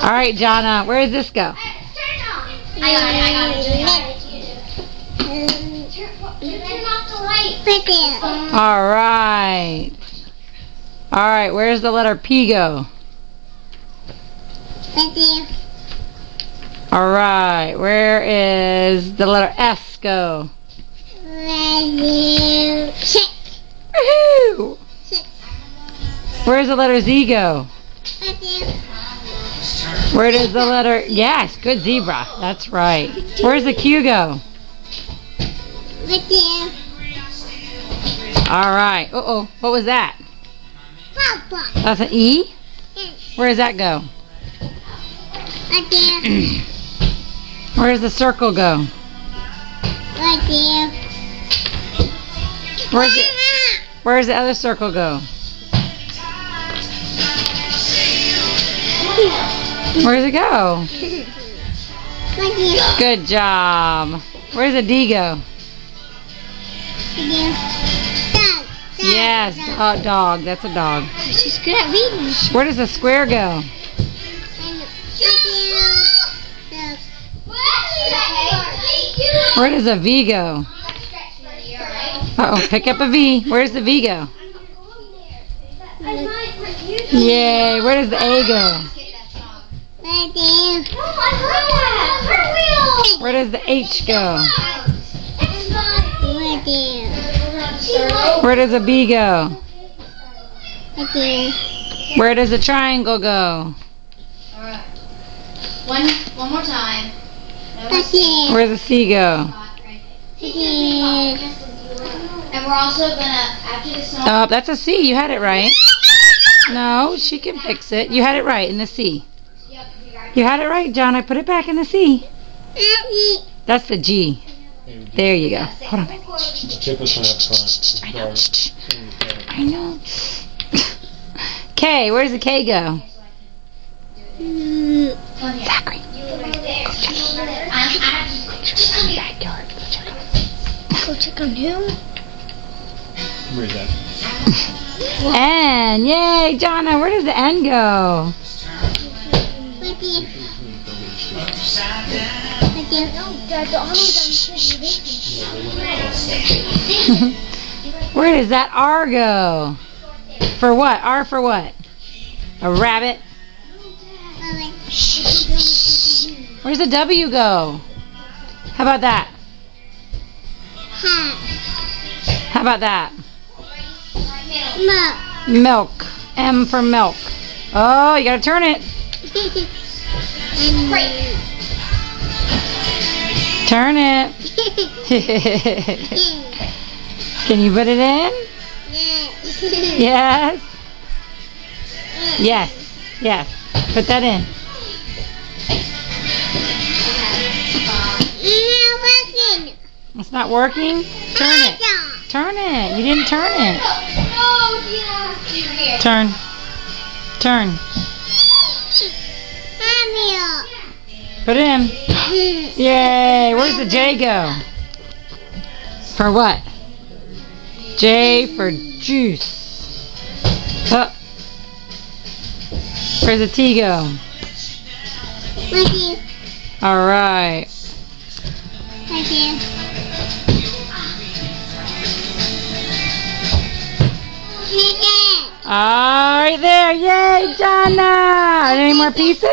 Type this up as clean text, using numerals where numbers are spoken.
All right, Jonna, where does this go? I got it. Turn off the light. Right there. All right. All right, where's the letter P go? Right there. All right, where is the letter S go? Right there. Six. Woohoo! 6. Where's the letter Z go? Right there. Where does the letter... Yes, good zebra. That's right. Where's the Q go? Right there. All right. Uh-oh. What was that? Papa. That's an E? Yes. Where does that go? Right there. Where does the circle go? Right there. Where's the other circle go? Where does it go? Right there. Good job. Where's the D go? Right there. Dog. Yes, dog. That's a dog. She's good at reading. Where does the square go? Where does a V go? Uh-oh, pick up a V. Where's the V go? Yay, where does the A go? Right there. Where does the H go? Right there. Where does a B go? Right there. Where does the triangle go? Alright. One more time. Right there. Where does the C go? Right there. And we're also gonna, after the song, Oh, that's a C. You had it right. No, she can fix it. You had it right in the C. You had it right, John. I put it back in the C. That's the G. There you go. Hold on, baby. I know. I know. K. Where does the K go? Zachary. Backyard. Go check on who? Where's that? N. Yay, Jonna. Where does the N go? Right there. Right there. Where does that R go? For what? R for what? A rabbit? Where's the W go? How about that? How about that? Milk. M for milk. Oh, you gotta turn it. Turn it. Can you put it in? Yes. Yes. Yes. Put that in. It's not working? Turn it. Turn it. You didn't turn it. Turn. Turn. Put it in. Yay. Where's the J go? For what? J for juice. Where's the T go? All right. All right there. Yay, Jonna. Are there any more pieces?